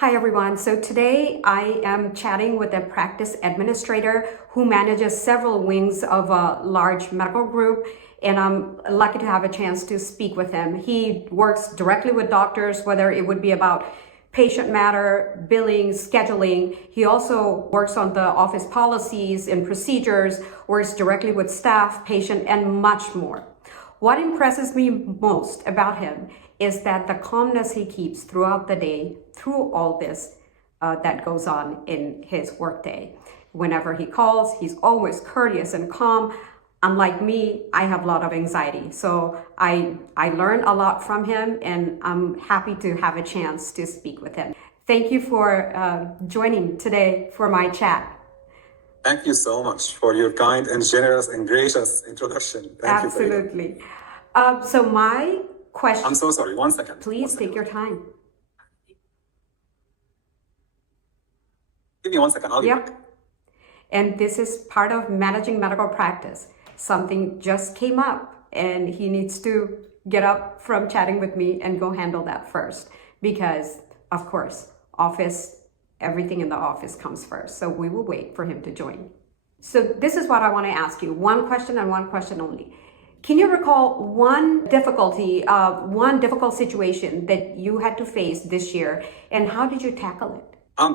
Hi everyone. So today I am chatting with a practice administrator who manages several wings of a large medical group, and I'm lucky to have a chance to speak with him. He works directly with doctors, whether it would be about patient matter, billing, scheduling. He also works on the office policies and procedures, works directly with staff, patient, and much more. What impresses me most about him is that the calmness he keeps throughout the day, through all this that goes on in his workday. Whenever he calls, he's always courteous and calm. Unlike me, I have a lot of anxiety. So I learned a lot from him, and I'm happy to have a chance to speak with him. Thank you for joining today for my chat. Thank you so much for your kind and generous and gracious introduction. Thank you, Farida. Absolutely. So my question... I'm so sorry, 1 second. Please take your time. Give me 1 second, I'll be back. Yep. And this is part of managing medical practice. Something just came up and he needs to get up from chatting with me and go handle that first. Because, of course, everything in the office comes first. So we will wait for him to join. So this is what I want to ask you. One question and one question only. Can you recall one difficult situation that you had to face this year, and how did you tackle it?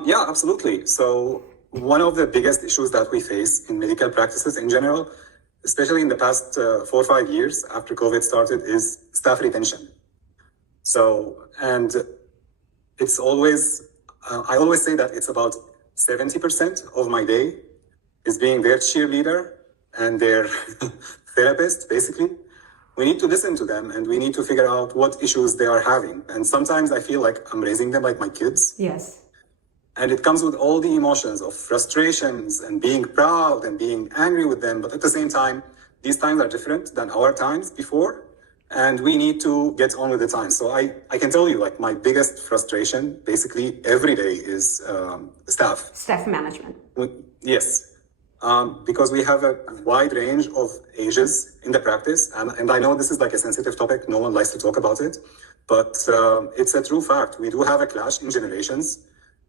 Yeah, absolutely. So one of the biggest issues that we face in medical practices in general, especially in the past 4 or 5 years after COVID started, is staff retention. So, and it's always, I always say that it's about 70% of my day is being their cheerleader and their therapist, basically. We need to listen to them and we need to figure out what issues they are having. And sometimes I feel like I'm raising them like my kids. Yes. And it comes with all the emotions of frustrations and being proud and being angry with them. But at the same time, these times are different than our times before. And we need to get on with the time. So I can tell you, like, my biggest frustration basically every day is staff. Staff management. Yes. Because we have a wide range of ages in the practice. And I know this is like a sensitive topic. No one likes to talk about it. But it's a true fact. We do have a clash in generations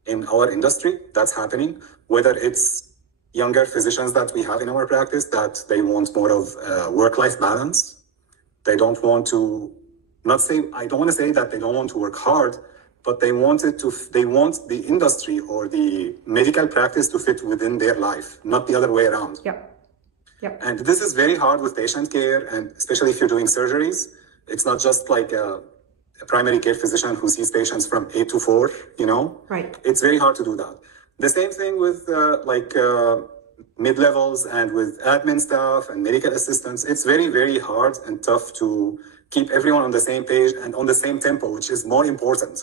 in our industry. That's happening. Whether it's younger physicians that we have in our practice that they want more of work-life balance. They don't want to, I don't want to say that they don't want to work hard, but they want the industry or the medical practice to fit within their life, not the other way around. Yep. And this is very hard with patient care, and especially if you're doing surgeries. It's not just like a primary care physician who sees patients from 8 to 4, you know? Right. It's very hard to do that. The same thing with mid-levels and with admin staff and medical assistants. It's very, very hard and tough to keep everyone on the same page and on the same tempo, which is more important.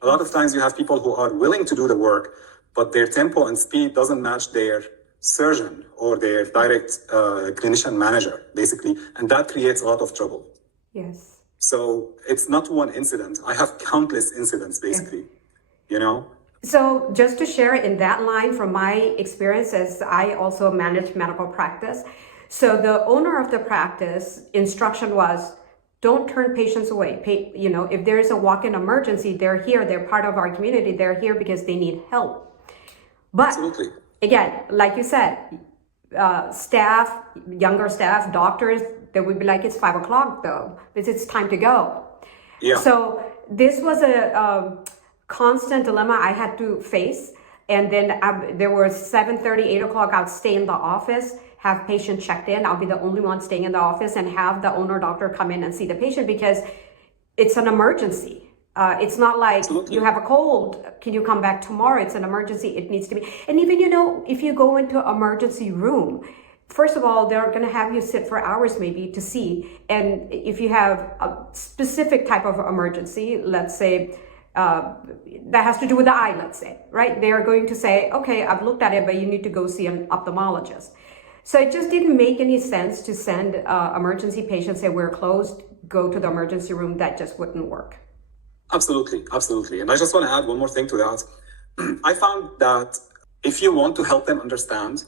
A lot of times you have people who are willing to do the work, but their tempo and speed doesn't match their surgeon or their direct clinician manager, basically. And that creates a lot of trouble. Yes. So it's not one incident. I have countless incidents, basically, you know? So just to share in that line from my experience, as I also manage medical practice. So the owner of the practice instruction was, don't turn patients away. If there is a walk-in emergency, they're here. They're part of our community. They're here because they need help. But Absolutely. Again, like you said, staff, younger staff, doctors, they would be like, it's 5 o'clock though, because it's time to go. Yeah. So this was a constant dilemma I had to face. And then there were 7:30, 8 o'clock, I'd stay in the office, have patient checked in. I'll be the only one staying in the office and have the owner doctor come in and see the patient because it's an emergency. It's not like Absolutely. You have a cold, can you come back tomorrow? It's an emergency, it needs to be. And even, if you go into an emergency room, first of all, they're going to have you sit for hours maybe to see. And if you have a specific type of emergency, let's say, that has to do with the eye, let's say, right? They are going to say, okay, I've looked at it, but you need to go see an ophthalmologist. So it just didn't make any sense to send emergency patients, say we're closed, go to the emergency room. That just wouldn't work. Absolutely. And I just want to add one more thing to that. I found that if you want to help them understand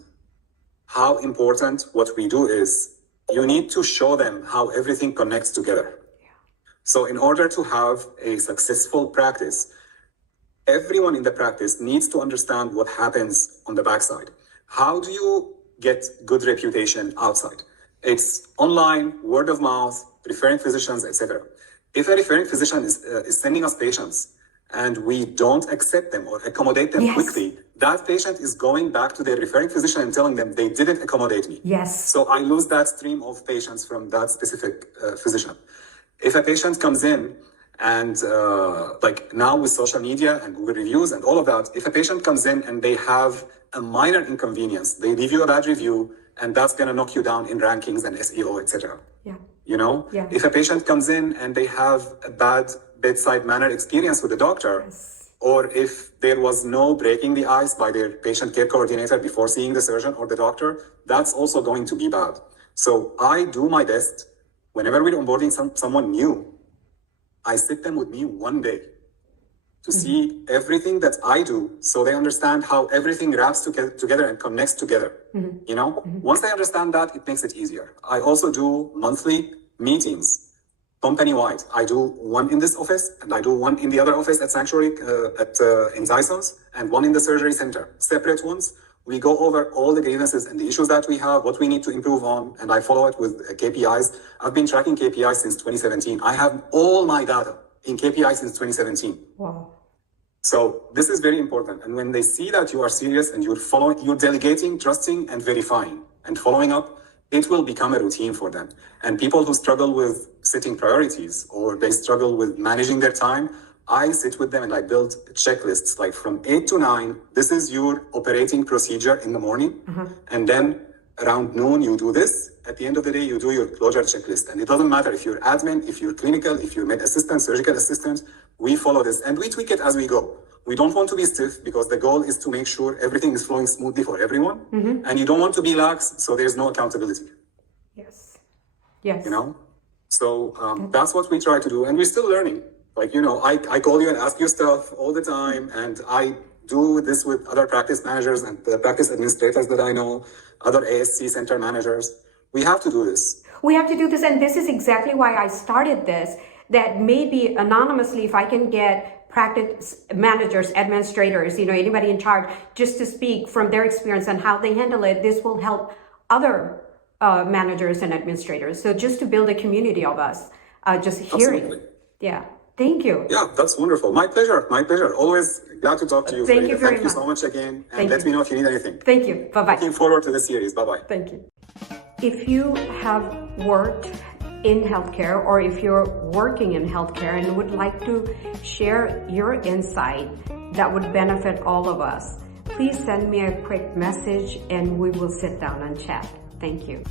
how important what we do is, you need to show them how everything connects together. So in order to have a successful practice, everyone in the practice needs to understand what happens on the backside. How do you get good reputation outside? It's online, word of mouth, referring physicians, etc. If a referring physician is sending us patients and we don't accept them or accommodate them Yes. quickly, that patient is going back to their referring physician and telling them they didn't accommodate me. Yes. So I lose that stream of patients from that specific physician. If a patient comes in and like now with social media and Google reviews and all of that, if a patient comes in and they have a minor inconvenience, they leave you a bad review, and that's going to knock you down in rankings and SEO, etc. Yeah. You know, Yeah. if a patient comes in and they have a bad bedside manner experience with the doctor, Yes. or if there was no breaking the ice by their patient care coordinator before seeing the surgeon or the doctor, that's also going to be bad. So I do my best whenever we're onboarding someone new. I sit them with me one day to see everything that I do, so they understand how everything wraps together and connects together. You know, once they understand that, it makes it easier. I also do monthly meetings, company-wide. I do one in this office, and I do one in the other office at Sanctuary, in Zysons, and one in the surgery center. Separate ones. We go over all the grievances and the issues that we have, what we need to improve on, and I follow it with KPIs. I've been tracking KPIs since 2017. I have all my data in KPIs since 2017. Wow. So this is very important. And when they see that you are serious and you're following, you're delegating, trusting, and verifying and following up, it will become a routine for them. And people who struggle with setting priorities or they struggle with managing their time, I sit with them and I build checklists like from 8 to 9, this is your operating procedure in the morning. And then around noon, you do this. At the end of the day, you do your closure checklist. And it doesn't matter if you're admin, if you're clinical, if you're med assistant, surgical assistant, we follow this and we tweak it as we go. We don't want to be stiff because the goal is to make sure everything is flowing smoothly for everyone. And you don't want to be lax, so there's no accountability. Yes. Yes. You know? So that's what we try to do. And we're still learning. Like, you know, I call you and ask you stuff all the time. And I do this with other practice managers and the practice administrators that I know, other ASC center managers. We have to do this. We have to do this, and this is exactly why I started this, that maybe anonymously, if I can get practice managers, administrators, you know, anybody in charge, just to speak from their experience and how they handle it, this will help other managers and administrators. So just to build a community of us, just hearing. Absolutely. Yeah. Thank you. Yeah, that's wonderful. My pleasure. My pleasure. Always glad to talk to you. Thank you very Thank you much. so much again. And Thank let you. me know if you need anything. Thank you. Bye-bye. Looking forward to the series. Bye-bye. Thank you. If you have worked in healthcare or if you're working in healthcare and would like to share your insight that would benefit all of us, please send me a quick message and we will sit down and chat. Thank you.